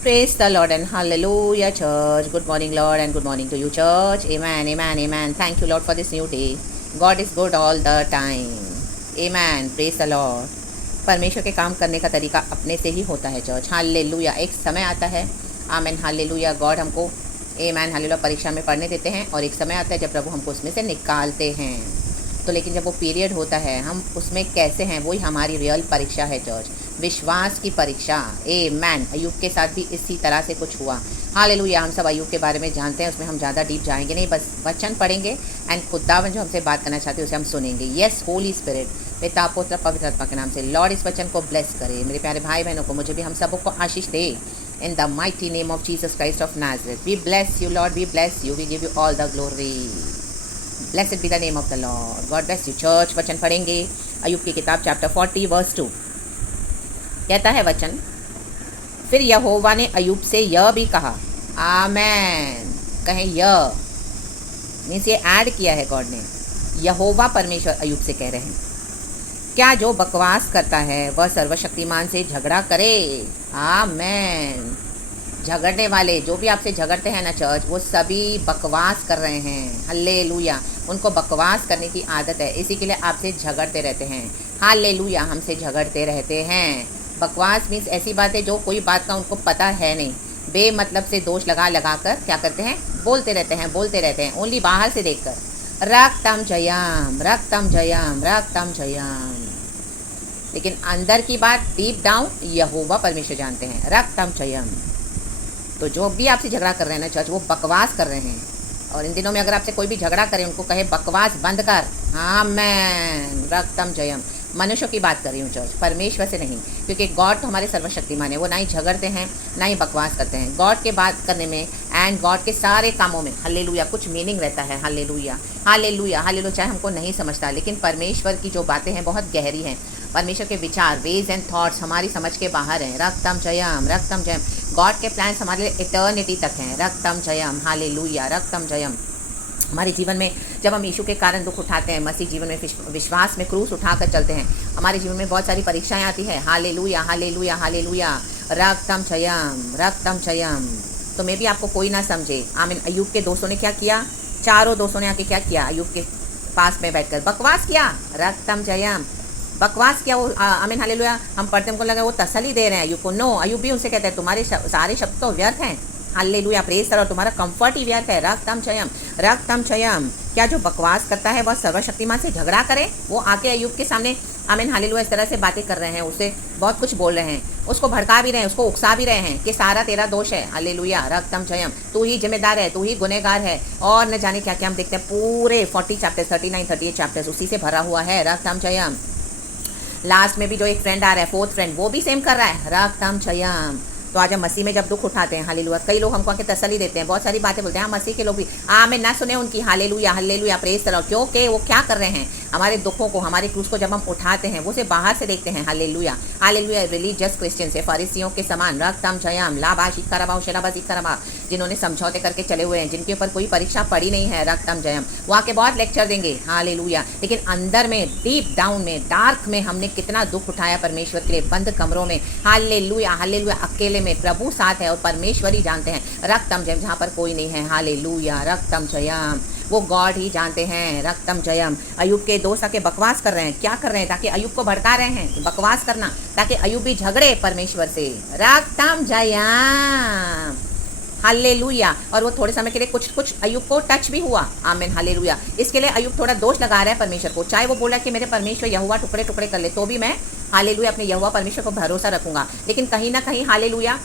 Praise the Lord and hallelujah, church. Good morning, Lord, and good morning to you, church. Amen, amen, amen. Thank you, Lord, for this new day. God is good all the time. Amen. Praise the Lord. परमेश्वर के काम करने का तरीका अपने से ही होता है, चर्च. हालेलुया. एक समय आता है, आमेन, हालेलुया, गॉड हमको आमेन हालेलुया परीक्षा में पढ़ने देते हैं, और एक समय आता है जब प्रभु हमको उसमें से निकालते हैं. तो लेकिन जब वो पीरियड होता है, हम उसमें कैसे हैं, वही हमारी रियल परीक्षा है, चर्च. विश्वास की परीक्षा. आमेन. अय्यूब के साथ भी इसी तरह से कुछ हुआ. हालेलुया. हम सब अय्यूब के बारे में जानते हैं, उसमें हम ज़्यादा डीप जाएंगे नहीं, बस वचन पढ़ेंगे एंड खुदावन जो हमसे बात करना चाहते हैं उसे हम सुनेंगे. यस, होली स्पिरिट, पिता पुत्र पवित्र आत्मा के नाम से लॉर्ड इस वचन को ब्लेस करे. मेरे प्यारे भाई बहनों को, मुझे भी, हम सबों को आशीष दे. In the mighty name of Jesus Christ of Nazareth, we bless you, Lord. We bless you. We give you all the glory. Blessed be the name of the Lord. God bless you, church. वचन पढ़ेंगे अय्यूब की किताब chapter 40 verse 2. कहता है वचन, फिर यहोवा ने अय्यूब से यह भी कहा. आमेन. कहें यह मीन्स ये ऐड किया है गॉड ने. यहोवा परमेश्वर अय्यूब से कह रहे हैं, क्या जो बकवास करता है वह सर्वशक्तिमान से झगड़ा करे. आमेन. झगड़ने वाले जो भी आपसे झगड़ते हैं ना, चर्च, वो सभी बकवास कर रहे हैं. हल्लेलुया. उनको बकवास करने की आदत है, इसी के लिए आपसे झगड़ते रहते हैं. हालेलुया. हमसे झगड़ते रहते हैं. बकवास मीन्स ऐसी बात है जो कोई बात का उनको पता है नहीं, बेमतलब से दोष लगा कर क्या करते हैं, बोलते रहते हैं ओनली बाहर से देखकर. रक्तम जयम, रक्तम जयम, रक्तम जयम. लेकिन अंदर की बात डीप डाउन यहोवा परमेश्वर जानते हैं. रक्तम जयम. तो जो भी आपसे झगड़ा कर रहे हैं ना, चर्च, वो बकवास कर रहे हैं. और इन दिनों में अगर आपसे कोई भी झगड़ा करे, उनको कहे बकवास बंद कर. आमेन. रक्तम जयम. मनुष्यों की बात कर रही हूँ, चर्च, परमेश्वर से नहीं, क्योंकि गॉड तो हमारे सर्वशक्तिमान है. वो ना ही झगड़ते हैं ना ही बकवास करते हैं. गॉड के बात करने में एंड गॉड के सारे कामों में हालेलुया कुछ मीनिंग रहता है. Hallelujah, hallelujah, hallelujah. चाहे हमको नहीं समझता, लेकिन परमेश्वर की जो बातें हैं बहुत गहरी हैं. परमेश्वर के विचार, वेज एंड थॉट्स हमारी समझ के बाहर हैं. रक्तम जयम, रक्तम जयम. गॉड के प्लान्स हमारे लिए इटर्निटी तक हैं. रक्तम जयम. हालेलुया. रक्तम जयम. हमारे जीवन में जब हम यीशु के कारण दुख उठाते हैं, मसीह जीवन में विश्वास में क्रूस उठाकर चलते हैं, हमारे जीवन में बहुत सारी परीक्षाएं आती है. Hallelujah, hallelujah, hallelujah. रक्तम जयम, रक्तम जयम. तो मे भी आपको कोई ना समझे. आमीन. अय्यूब के दोस्तों ने क्या किया, चारों दोस्तों ने आके क्या किया, अय्यूब के पास में बैठकर बकवास किया. रक्तम जयम. बकवास किया वो. आमीन. हालेलुया. हम पढ़ते हमको लगा वो तसल्ली दे रहे हैं अय्यूब को. नो, अय्यूब भी उनसे कहते हैं तुम्हारे सारे शब्द तो व्यर्थ हैं. हालेलुया. प्रेज करो, तुम्हारा कंफर्ट ही व्यर्थ है. रक्तम जयम, रक्तम जयम. क्या जो बकवास करता है वह सर्वशक्तिमान से झगड़ा करे. वो आके अय्यूब के सामने आमीन हालेलुया इस तरह से बातें कर रहे हैं, उसे बहुत कुछ बोल रहे हैं, उसको भड़का भी रहे हैं, उसको उकसा भी रहे हैं कि सारा तेरा दोष है. हालेलुया. रक्तम जयम. तू ही जिम्मेदार है, तू ही गुनहगार है, और न जाने क्या क्या हम देखते हैं. पूरे 40 चैप्टर्स, 39, 38 चैप्टर्स उसी से भरा हुआ है. रक्तम जयम. लास्ट में भी जो एक फ्रेंड आ रहा है, फोर्थ फ्रेंड, वो भी सेम कर रहा है. रक्तम जयम. तो आज हम मसीह में जब दुख उठाते हैं, हालेलुया, कई लोग हमको आके तसल्ली देते हैं, बहुत सारी बातें बोलते हैं. हाँ, मसीह के लोग भी आमीन ना सुने उनकी. हालेलुया, हालेलुया, प्रेज करो. क्योंकि वो क्या कर रहे हैं, हमारे दुखों को, हमारे क्रूस को जब हम उठाते हैं, वो उसे बाहर से देखते हैं. Hallelujah, hallelujah. रिलीजियस क्रिश्चियन से फरीसियों के समान. रक्तम जयम. लाभा शिखरबा शराबा शिखरबा. जिन्होंने समझौते करके चले हुए हैं, जिनके ऊपर कोई परीक्षा पड़ी नहीं है. रक्तम जयम. वो आके बहुत लेक्चर देंगे. हालेलुया. लेकिन अंदर में, डीप डाउन में, डार्क में हमने कितना दुख उठाया परमेश्वर के लिए, बंद कमरों में. Hallelujah, hallelujah. अकेले में प्रभु साथ है और परमेश्वर ही जानते हैं. रक्तम जयम. जहाँ पर कोई नहीं है. हालेलुया. रक्तम जयम. वो गॉड ही जानते हैं. रक्तम जयम. अय्यूब के दोस्त आके बकवास कर रहे हैं. क्या कर रहे हैं, ताकि अय्यूब को भड़का रहे हैं, बकवास करना, ताकि अय्यूब भी झगड़े परमेश्वर से. रक्तम जयम. हालेलुया. और वो थोड़े समय के लिए कुछ अय्यूब को टच भी हुआ. आमीन. हालेलुया. इसके लिए अय्यूब थोड़ा दोष लगा रहा है परमेश्वर को. चाहे वो बोला कि मेरे परमेश्वर यहोवा टुकड़े टुकड़े कर ले, तो भी मैं हालेलुया अपने यहोवा परमेश्वर को भरोसा रखूंगा. लेकिन कहीं ना कहीं हालेलुया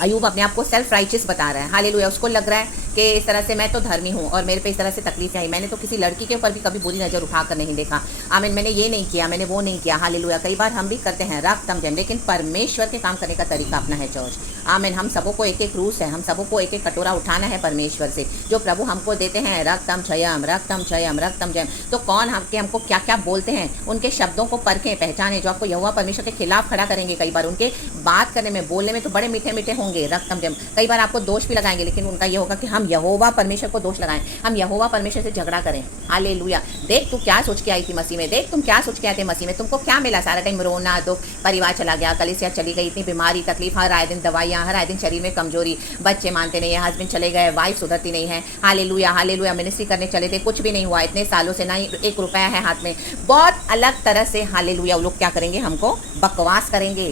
अय्यूब अपने आप को सेल्फ राइचियस बता रहा है. हालेलुया. उसको लग रहा है कि इस तरह से मैं तो धर्मी हूँ और मेरे पे इस तरह से तकलीफें आई. मैंने तो किसी लड़की के ऊपर भी कभी बुरी नज़र उठाकर नहीं देखा. आमीन. मैंने ये नहीं किया, मैंने वो नहीं किया. हालेलुया. कई बार हम भी करते हैं. रक्तम जयम. लेकिन परमेश्वर के काम करने का तरीका अपना है, चर्च. आमीन. हम सबों को एक एक क्रूस है, हम सबों को एक एक कटोरा उठाना है परमेश्वर से, जो प्रभु हमको देते हैं. रक्तम जयम, रक्तम जयम, रक्तम जयम. तो कौन हमको क्या क्या बोलते हैं, उनके शब्दों को परखें, पहचानें, जो आपको यहोवा परमेश्वर के खिलाफ खड़ा करेंगे. कई बार उनके बात करने में, बोलने में तो बड़े मीठे मीठे होंगे. रक्तम जयम. कई बार आपको दोष भी लगाएंगे, लेकिन उनका ये होगा कि हम यहोवा परमेश्वर को दोष लगाएं, हम यहोवा परमेश्वर से झगड़ा करें. हालेलुया. देख तू क्या सोच के आई थी मसीह में, देख तुम क्या सोच के आए थे मसीह में, तुमको क्या मिला. सारा टाइम रोना, दुख, परिवार चला गया, कलीसिया चली गई, इतनी बीमारी, तकलीफ, हर आए दिन दवाई दवाइयाँ, हर आए दिन शरीर में कमजोरी, बच्चे मानते नहीं है, हस्बैंड चले गए, वाइफ सुधरती नहीं है, हालेलुया हालेलुया, मिनिस्ट्री करने चले थे, कुछ भी नहीं हुआ इतने सालों से, ना ही 1 रुपया है हाथ में, बहुत अलग तरह से हालेलुया वो लोग क्या करेंगे, हमको बकवास करेंगे,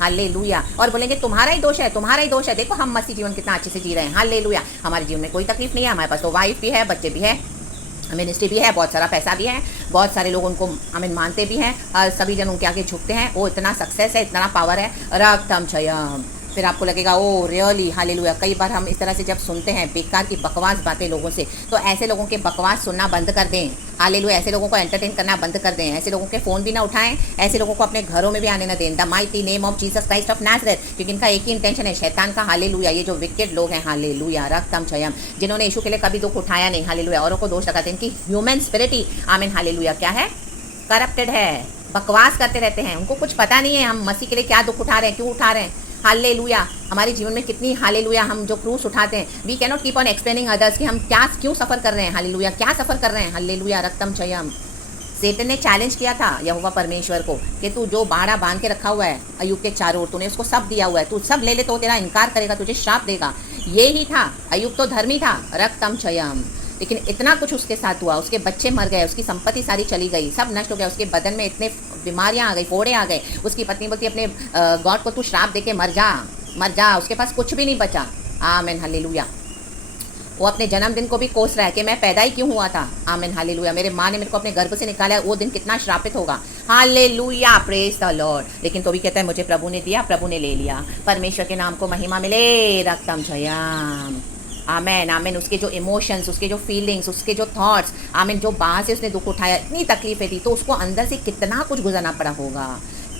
हालेलुया, और बोलेंगे तुम्हारा ही दोष है, तुम्हारा ही दोष है, देखो हम मसीह जीवन कितना अच्छे से जी रहे हैं, हालेलुया, हमारे जीवन में कोई तकलीफ नहीं है, हमारे पास तो वाइफ भी है, बच्चे भी है, मिनिस्ट्री भी है, बहुत सारा पैसा भी है, बहुत सारे लोग उनको मानते भी हैं, सभी जन उनके आगे झुकते हैं, वो इतना सक्सेस है, इतना पावर है, रक्तम जयम। फिर आपको लगेगा ओ रियली हालेलुया। कई बार हम इस तरह से जब सुनते हैं बेकार की बकवास बातें लोगों से, तो ऐसे लोगों के बकवास सुनना बंद कर दें, हालेलुया, ऐसे लोगों को एंटरटेन करना बंद कर दें, ऐसे लोगों के फ़ोन भी ना उठाएं, ऐसे लोगों को अपने घरों में भी आने ना दें, the mighty name of Jesus Christ of Nazareth, क्योंकि इनका एक ही इंटेंशन है शैतान का, हालेलुया, ये जो विकेट लोग हैं, हालेलुया, रक्तम जयम, जिन्होंने यीशु के लिए कभी दुख उठाया नहीं, हालेलुया, औरों को दोष लगाते हैं, इनकी ह्यूमन स्पिरिट ही आमीन हालेलुया क्या है, करप्टेड है, बकवास करते रहते हैं, उनको कुछ पता नहीं है हम मसीह के लिए क्या दुख उठा रहे हैं, क्यों उठा रहे हैं, हालेलुया, हमारे जीवन में कितनी हालेलुया हम जो क्रूस उठाते हैं, we can not keep on explaining others कि हम क्या क्यों सफ़र कर रहे हैं, हालेलुया, क्या सफ़र कर रहे हैं, हालेलुया, रक्तम जयम। सेटन ने चैलेंज किया था यहोवा परमेश्वर को कि तू जो बाड़ा बांध के रखा हुआ है अय्यूब के चारों ओर, तूने उसको सब दिया हुआ है, तू सब ले ले तो तेरा इनकार करेगा, तुझे श्राप देगा, ये ही था, अय्यूब तो धर्मी था, रक्तम जयम, लेकिन इतना कुछ उसके साथ हुआ, उसके बच्चे मर गए, उसकी संपत्ति सारी चली गई, सब नष्ट हो गया, उसके बदन में इतने बीमारियां आ गई, फोड़े आ गए, उसकी पत्नी बोलती अपने गॉड को तू श्राप दे के मर जा, उसके पास कुछ भी नहीं बचा, आमीन हालेलुया। वो अपने जन्मदिन को भी कोस रहा है कि मैं पैदा ही क्यों हुआ था, आमीन हालेलुया, मेरे माँ ने मेरे को अपने गर्भ से निकाला है, वो दिन कितना श्रापित होगा, हालेलुया, प्रेज द लॉर्ड, लेकिन तो भी कहता है मुझे प्रभु ने दिया, प्रभु ने ले लिया, परमेश्वर के नाम को महिमा मिले, रक्तम जयम, आमेन आमेन। उसके जो इमोशंस, उसके जो फीलिंग्स, उसके जो थॉट्स, आमेन, जो बाहर से उसने दुख उठाया, इतनी तकलीफें दी, तो उसको अंदर से कितना कुछ गुजरना पड़ा होगा,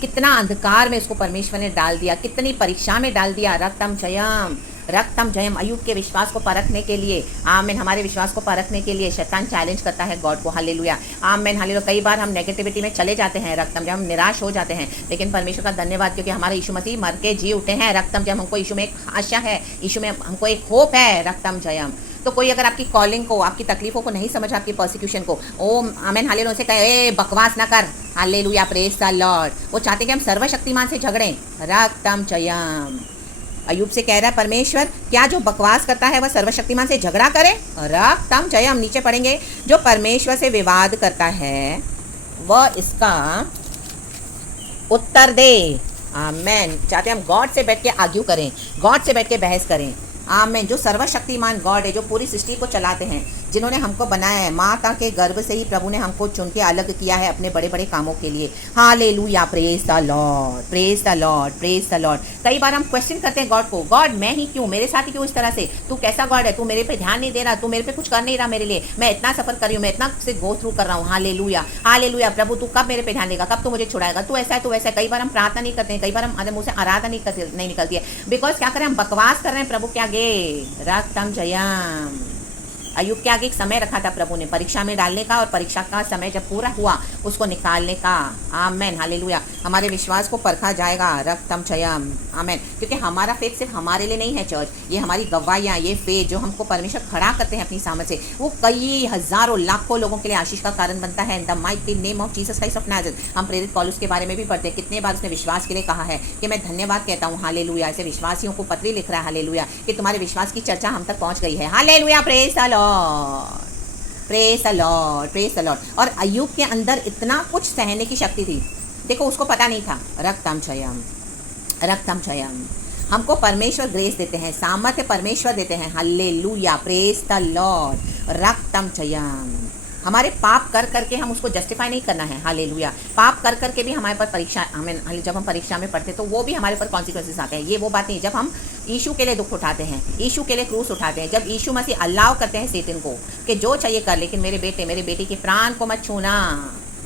कितना अंधकार में उसको परमेश्वर ने डाल दिया, कितनी परीक्षा में डाल दिया, रक्तम जयम, रक्तम जयम। अय्यूब के विश्वास को परखने के लिए, आमेन, हमारे विश्वास को परखने के लिए शैतान चैलेंज करता है गॉड को, हालेलुया, आमेन हालेलुया। कई बार हम नेगेटिविटी में चले जाते हैं, रक्तम जब हम निराश हो जाते हैं, लेकिन परमेश्वर का धन्यवाद, क्योंकि हमारे यीशु मसीह मर के जी उठे हैं, रक्तम जयम, हमको यीशु में एक आशा है, यीशु में हमको एक होप है, रक्तम जयम। तो कोई अगर आपकी कॉलिंग को, आपकी तकलीफों को नहीं समझ, आपकी परसिक्यूशन को, ओ आमेन हालेलुया से कहे ए बकवास ना कर, हालेलुया, प्रेज द लॉर्ड। वो चाहते कि हम सर्वशक्तिमान से झगड़ें, रक्तम जयम। अय्यूब से कह रहा है परमेश्वर, क्या जो बकवास करता है वह सर्वशक्तिमान से झगड़ा करे, रक्तम जयम। नीचे पढ़ेंगे, जो परमेश्वर से विवाद करता है वह इसका उत्तर दे, आमेन। चाहते हम गॉड से बैठ के आर्ग्यू करें, गॉड से बैठ के बहस करें, आमेन। जो सर्वशक्तिमान गॉड है, जो पूरी सृष्टि को चलाते हैं, जिन्होंने हमको बनाया है, माता के गर्भ से ही प्रभु ने हमको चुन के अलग किया है अपने बड़े बड़े कामों के लिए, hallelujah, praise the Lord, praise the Lord, praise the Lord. कई बार हम क्वेश्चन करते हैं गॉड को, गॉड मैं ही क्यों, मेरे साथ ही क्यों इस तरह से, तू कैसा गॉड है, तू मेरे पे ध्यान नहीं दे रहा, तू मेरे पे कुछ कर नहीं रहा मेरे लिए, मैं इतना सफर कर रही हूँ, मैं इतना से गो थ्रू कर रहा हूँ, हालेलुया हालेलुया, प्रभु तू कब मेरे पे ध्यान देगा, कब तू मुझे छुड़ाएगा, तू ऐसा है, तू वैसा है। कई बार हम प्रार्थना नहीं करते हैं, कई बार हम मुँह से आराधना नहीं निकलती है, बिकॉज क्या करें, हम बकवास कर रहे हैं प्रभु के आगे, रक्तम जयम। अय्यूब के आगे एक समय रखा था प्रभु ने परीक्षा में डालने का, और परीक्षा का समय जब पूरा हुआ उसको निकालने का, आमेन हालेलुया। हमारे विश्वास को परखा जाएगा, रक्तम जयम, आमेन। क्योंकि हमारा फेथ सिर्फ हमारे लिए नहीं है चर्च, ये हमारी गवाहियाँ, ये फेथ जो हमको परमेश्वर खड़ा करते हैं अपनी सामर्थ से, वो कई हजारों लाखों लोगों के लिए आशीष का कारण बनता है, इन the mighty name of Jesus Christ of Nazareth. हम प्रेरित पौलुस के बारे में भी पढ़ते हैं, कितने बार उसने विश्वास के लिए कहा है कि मैं धन्यवाद कहता हूँ, हालेलुया। ऐसे विश्वासियों को पत्री लिख रहा है, हालेलुया, कि तुम्हारे विश्वास की चर्चा हम तक पहुँच गई है, hallelujah, praise the Lord, praise the Lord, praise the Lord. और अय्यूब के अंदर इतना कुछ सहने की शक्ति थी, देखो उसको पता नहीं था, रक्तम जयम, रक्तम जयम। हमको परमेश्वर ग्रेस देते हैं, सामर्थ्य परमेश्वर देते हैं, hallelujah, praise the Lord, रक्तम Jayam. हमारे पाप कर करके हम उसको जस्टिफाई नहीं करना है, हालेलुया। पाप कर करके भी हमारे पर परीक्षा, हमें जब हम परीक्षा में पढ़ते तो वो भी हमारे पर कॉन्सिक्वेंसेस आते हैं, ये वो बात नहीं। जब हम यीशु के लिए दुख उठाते हैं, यीशु के लिए क्रूस उठाते हैं, जब यीशु मसीह अल्लाह करते हैं सेतन को कि जो चाहिए कर, लेकिन मेरे बेटे मेरे बेटी के प्राण को मत छूना,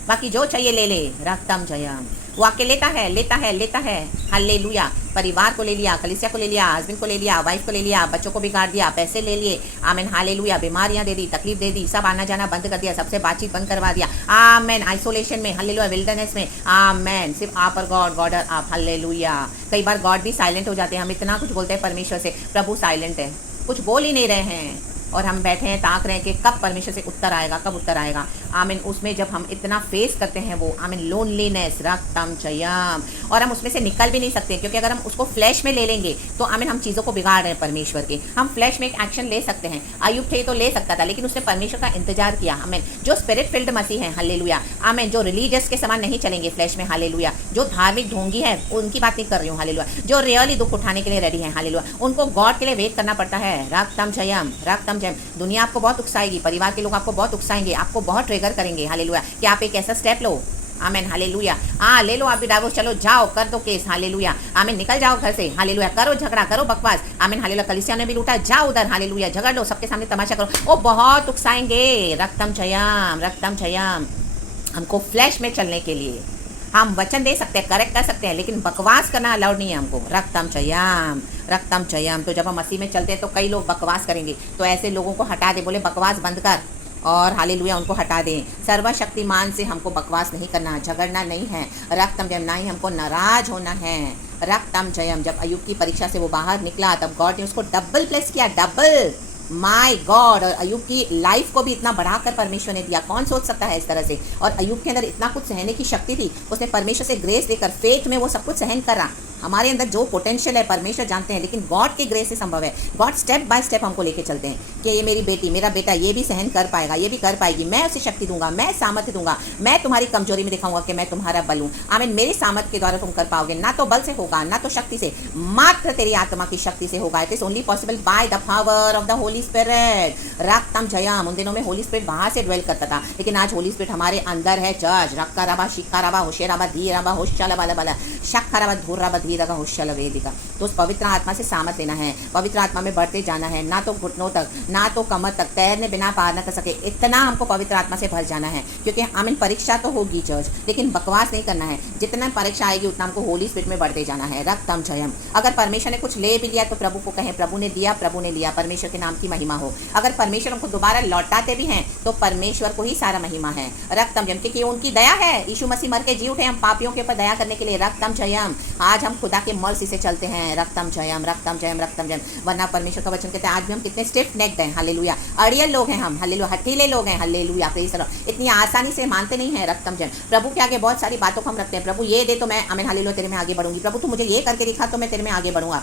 बाकी जो चाहिए ले ले, रक्तम जयम। वो आके लेता है, लेता है, लेता है, हालेलुया। परिवार को ले लिया, कलीसिया को ले लिया, हस्बैंड को ले लिया, वाइफ को ले लिया, बच्चों को बिगाड़ दिया, पैसे ले लिए, आमेन हालेलुया। बीमारियां दे दी, तकलीफ दे दी, सब आना जाना बंद कर दिया, सबसे बातचीत बंद करवा दिया, आमेन। आइसोलेशन में, हालेलुया, विल्डरनेस में, आमेन। सिर्फ आप और गॉड, गॉड और आप, हालेलुया। कई बार गॉड भी साइलेंट हो जाते हैं, हम इतना कुछ बोलते हैं परमेश्वर से, प्रभु साइलेंट है, कुछ बोल ही नहीं रहे हैं, और हम बैठे हैं ताक रहे हैं कि कब परमेश्वर से उत्तर आएगा, कब उत्तर आएगा, आमीन उसमें जब हम इतना फेस करते हैं वो आमीन लोनलीनेस रक्तम चयम, और हम उसमें से निकल भी नहीं सकते, क्योंकि अगर हम उसको फ्लैश में ले लेंगे तो आमीन हम चीज़ों को बिगाड़ रहे हैं परमेश्वर के। हम फ्लैश में एक एक्शन ले सकते हैं, अय्यूब थे तो ले सकता था, लेकिन उसने परमेश्वर का इंतजार किया। आमीन जो स्पिरिट फिल्ड मसीह हैं हालेलुया, आमीन जो रिलीजियस के समान नहीं चलेंगे फ्लैश में हालेलुया, जो धार्मिक ढोंगी है उनकी बात नहीं कर रही हूँ हालेलुया, जो रियली दुख उठाने के लिए रेडी है हालेलुया, उनको गॉड के लिए वेट करना पड़ता है। रक्तम जयम रक्तम जयम। दुनिया आपको बहुत उकसाएगी, परिवार के लोग आपको बहुत उकसाएंगे, आपको बहुत ट्रिगर करेंगे हालेलुया कि आप एक ऐसा स्टेप लो। Amen hallelujah. हाँ ले लो आप भी डाइवोर्स, चलो जाओ कर दो केस हालेलुया। आमेन निकल जाओ घर से हालेलुया, करो झगड़ा करो बकवास। Amen hallelujah. कलीसिया ने भी लूटा, जाओ उधर हालेलुया, झगड़ लो सबके सामने, तमाशा करो, वो बहुत उकसाएंगे। रक्तम जयम रक्तम जयम। हमको फ्लैश में चलने के लिए हम वचन दे सकते हैं, करेक्ट कर सकते हैं, लेकिन बकवास करना अलाउड नहीं है हमको। रक्तम चयम रक्तम चयम। तो जब हम मसीह में चलते हैं तो कई लोग बकवास करेंगे, तो ऐसे लोगों को हटा दे, बोले बकवास बंद कर, और हालेलुया उनको हटा दें। सर्वशक्तिमान से हमको बकवास नहीं करना, झगड़ना नहीं है। रक्तम जयम। ना ही हमको नाराज होना है। रक्तम जयम। जब अय्यूब की परीक्षा से वो बाहर निकला तब गॉड ने उसको डबल प्लेस किया, डबल। My God. और अय्यूब की लाइफ को भी इतना बढ़ाकर परमेश्वर ने दिया। कौन सोच सकता है इस तरह से। और अय्यूब के अंदर इतना कुछ सहने की शक्ति थी, उसने परमेश्वर से ग्रेस लेकर फेथ में वो सब कुछ सहन करा। हमारे अंदर जो पोटेंशियल है परमेश्वर जानते हैं, लेकिन गॉड के ग्रेस से संभव है। गॉड स्टेप बाय स्टेप हमको लेके चलते हैं कि ये मेरी बेटी, मेरा बेटा ये भी सहन कर पाएगा, ये भी कर पाएगी, मैं उसे शक्ति दूंगा, मैं सामर्थ्य दूंगा, मैं तुम्हारी कमजोरी में दिखाऊंगा कि मैं तुम्हारा बल हूँ। आमीन। मेरे सामर्थ्य के द्वारा तुम कर पाओगे, ना तो बल से होगा ना तो शक्ति से, मात्र तेरी आत्मा की शक्ति से होगा। It is only possible by the power of the Holy Spirit. रक्तम जयम। उन दिनों में होली स्पिरिट बाहर से ड्वेल करता था, लेकिन आज होली स्पिरिट हमारे अंदर है। चर्च रक्का रबा शिक्का रबा होशे रबा धी रबा होशल बला बला शक्का रबा धूर रबा धी रबा होशल वेदिका। तो उस पवित्र आत्मा से सामर्थ लेना है, पवित्र आत्मा में बढ़ते जाना है, ना तो घुटनों तक ना तो कमर तक, तैरने बिना पार न कर सके, इतना हमको पवित्र आत्मा से भर जाना है। क्योंकि आमीन परीक्षा तो होगी चर्च, लेकिन बकवास नहीं करना है। जितना परीक्षा आएगी उतना हमको होली स्पिरिट में बढ़ते जाना है। रक्तम जयम। अगर परमेश्वर ने कुछ ले भी लिया तो प्रभु को कहें प्रभु ने दिया, प्रभु ने लिया, परमेश्वर के नाम की महिमा हो। अगर परमेश्वर हमको दोबारा लौटाते भी हैं तो परमेश्वर को ही सारा महिमा है। रक्तम जयम। क्योंकि उनकी दया है, यीशु मसीह मर के जी उठे हम पापियों के ऊपर दया करने के लिए। रक्तम जयम। आज हम खुदा के मर्सी से चलते हैं। रक्तम जयम रक्तम जयम रक्तम जयम। वरना परमेश्वर का वचन कहते हैं आज भी हम कितने स्टिफ नेक्ड हैं हालेलुया, अड़ियल लोग हैं हम हालेलुया, हठीले लोग हैं हालेलुया, प्रेज़ द लॉर्ड। इतनी आसानी से मानते नहीं है। रक्तम जयम। प्रभु के आगे बहुत सारी बातों को हम रखते हैं, प्रभु ये दे तो मैं आमीन हालेलुया तेरे में आगे बढ़ूंगी, प्रभु तू मुझे ये करके दिखा तो मैं तेरे में आगे बढ़ूंगा।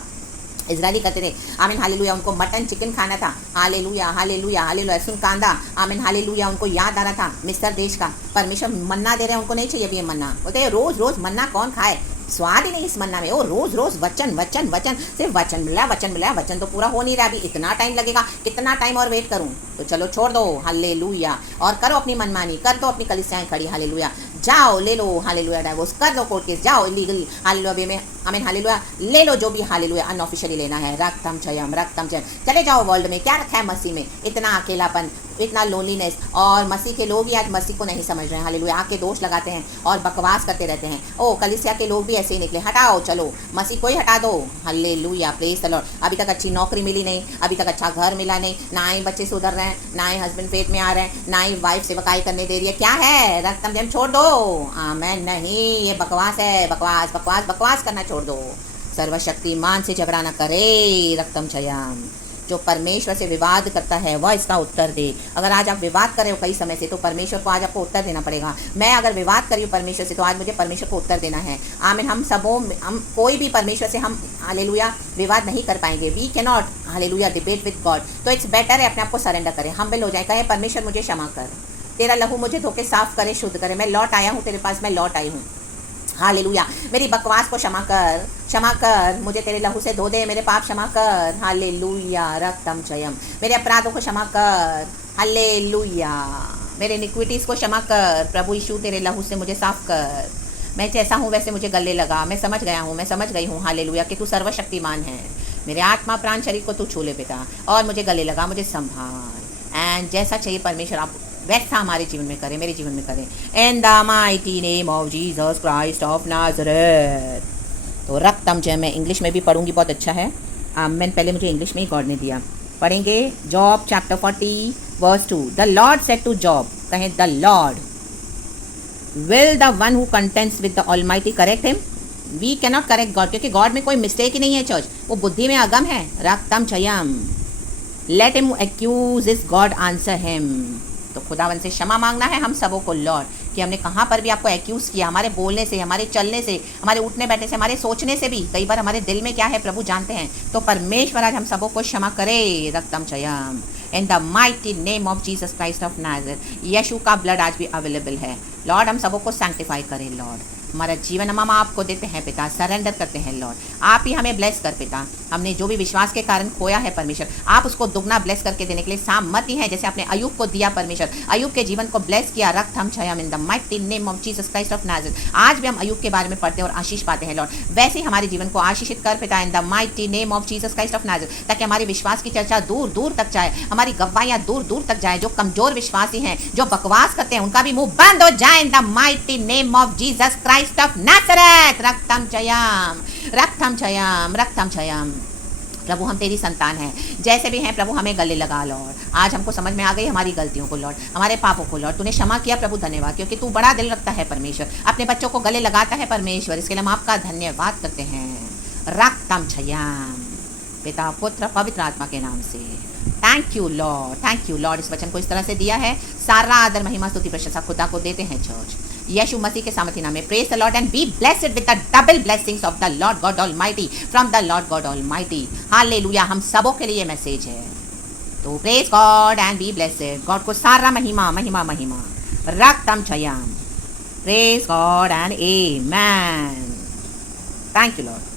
इजरायली करते थे आमीन हालेलुया, उनको मटन चिकन खाना था हालेलुया हालेलुया हालेलुया, लहसुन कांदा आमीन हालेलुया, उनको याद आ रहा था मिस्र देश का। परमेश्वर मन्ना दे रहे हैं, उनको नहीं चाहिए भी ये मन्ना। बोलते हैं रोज रोज मन्ना कौन खाए, स्वाद ही नहीं इस मन्ना में। ओ रोज रोज वचन वचन वचन, सिर्फ वचन मिला वचन मिला, वचन तो पूरा हो नहीं रहा, अभी इतना टाइम लगेगा, कितना टाइम और वेट करूं। तो चलो छोड़ दो हालेलुया, और करो अपनी मनमानी, कर दो अपनी कलीसियाएं खड़ी हालेलुया, जाओ ले लो हालेलुया डाइवोर्स, कर दो कोर्ट केस, जाओ इलीगल हालेलुया वे में आमीन हालेलुया ले लो जो भी हालेलुया अनऑफिशियली लेना है। रक्तम जयम रक्तम जयम। चले जाओ वर्ल्ड में, क्या रखा है मसीह में, इतना अकेलापन, इतना लोनलीनेस, और मसीह के लोग ही आज मसीह को नहीं समझ रहे हैं हालेलुया, आके दोष लगाते हैं और बकवास करते रहते हैं। ओ कलीसिया के लोग भी ऐसे ही निकले, हटाओ चलो मसीह को ही हटा दो हालेलुया, प्रेज़ द लॉर्ड। अभी तक अच्छी नौकरी मिली नहीं, अभी तक अच्छा घर मिला नहीं, ना ही बच्चे सुधर रहे हैं, ना ही हस्बैंड पेट में आ रहे हैं, ना ही वाइफ सेवकाई करने दे रही है, क्या है रक्तम जयम छोड़ दो। आमेन। नहीं ये बकवास है, बकवास बकवास बकवास करना छोड़ दो। सर्वशक्तिमान से झगड़ा न करे। रक्तम जयम। जो परमेश्वर से विवाद करता है वह इसका उत्तर दे। अगर आज आप विवाद कर रहे हो कई समय से, तो परमेश्वर को आज आपको उत्तर देना पड़ेगा। मैं अगर विवाद करी हूँ परमेश्वर से, तो आज मुझे परमेश्वर को उत्तर देना है। आमीन। हम कोई भी परमेश्वर से हम हालेलुया विवाद नहीं कर पाएंगे। We can not hallelujah debate with God. तो इट्स बेटर है अपने आप को सरेंडर करें, हम्बल हो जाए, कहे परमेश्वर मुझे क्षमा कर, तेरा लहू मुझे धोके साफ करे, शुद्ध करे, मैं लौट आया हूँ तेरे पास, मैं लौट आई हूँ हालेलुया। मेरी बकवास को क्षमा कर, क्षमा कर, मुझे तेरे लहू से धो दे, मेरे पाप क्षमा कर हालेलुया। रक्तम जयम। मेरे अपराधों को क्षमा कर हालेलुया, मेरे इनिक्विटीज़ को क्षमा कर, प्रभु यीशु तेरे लहू से मुझे साफ कर, मैं जैसा हूँ वैसे मुझे गले लगा, मैं समझ गया हूँ, मैं समझ गई हूँ हालेलुया कि तू सर्वशक्तिमान है। मेरे आत्मा प्राण शरीर को तू छू ले बेटा, और मुझे गले लगा, मुझे संभाल, एंड जैसा चाहिए परमेश्वर आप वैसा हमारे जीवन में करें, मेरे जीवन में करें। इन the mighty name of Jesus Christ of Nazareth. तो रक्तम जयम मैं इंग्लिश में भी पढ़ूंगी, बहुत अच्छा है। मैंने पहले मुझे इंग्लिश में ही गॉड ने दिया, पढ़ेंगे। Job chapter 40 verse 2। The Lord said to Job, कहें the Lord will the one who contends with the almighty correct him. We can not correct God, क्योंकि गॉड में कोई मिस्टेक ही नहीं है चर्च, वो बुद्धि में अगम है। रक्तम जयम। Let him accuse his God answer him. तो खुदावन से क्षमा मांगना है हम सबों को लॉर्ड, कि हमने कहाँ पर भी आपको एक्यूज़ किया, हमारे बोलने से, हमारे चलने से, हमारे उठने बैठने से, हमारे सोचने से भी, कई बार हमारे दिल में क्या है प्रभु जानते हैं। तो परमेश्वर आज हम सबों को क्षमा करे। रक्तम चयम in the mighty name of Jesus Christ of Nazareth. यीशु का ब्लड आज भी अवेलेबल है लॉर्ड, हम सबों को सैंक्टिफाई करें लॉर्ड। हमारा जीवन हम आपको देते हैं पिता, सरेंडर करते हैं लॉर्ड। आप ही हमें ब्लेस कर पिता, हमने जो भी विश्वास के कारण खोया है परमेश्वर, आप उसको दुगना ब्लेस करके देने के लिए सामर्थ्य है, जैसे आपने अयूब को दिया परमेश्वर, अयूब के जीवन को ब्लेस किया। रक्त हम छयम in the mighty name of Jesus Christ of Nazareth. आज भी हम अयूब के बारे में पढ़ते हैं और आशीष पाते हैं लॉर्ड, वैसे ही हमारे जीवन को आशीषित कर पिता इन the mighty name of Jesus Christ of Nazareth, ताकि हमारे विश्वास की चर्चा दूर दूर तक जाए, हमारी गवाहियाँ दूर दूर तक जाए। जो कमजोर विश्वासी हैं, जो बकवास करते हैं, उनका भी मुंह बंद हो जाए in the mighty name of Jesus Christ of Nazareth. रक्तम चयम, रक्तम चयम, रक्तम चयम। प्रभु हम तेरी संतान हैं, जैसे भी हैं प्रभु हमें गले लगा लॉर्ड। आज हमको समझ में आ गई हमारी गलतियों को लॉर्ड, हमारे पापों को लॉर्ड, तूने क्षमा किया प्रभु, धन्यवाद, क्योंकि तू बड़ा दिल रखता है परमेश्वर, अपने बच्चों को गले लगाता है परमेश्वर, इसके लिए हम आपका धन्यवाद करते हैं। रक्तम छयाम, पिता पुत्र पवित्र आत्मा के नाम से thank you Lord, thank you Lord. इस वचन को इस तरह से दिया है, सारा आदर महिमा स्तुति प्रशंसा खुदा को देते हैं चर्च, यीशु मसीह के सामर्थी नाम में। Praise the Lord and be blessed with the double blessings of the Lord God almighty, from the Lord God almighty. Hallelujah, हम सबों के लिए मैसेज है। तो praise God and be blessed. God को सारा महिमा महिमा महिमा। रक्तम छयाम। Praise God and amen. Thank you Lord.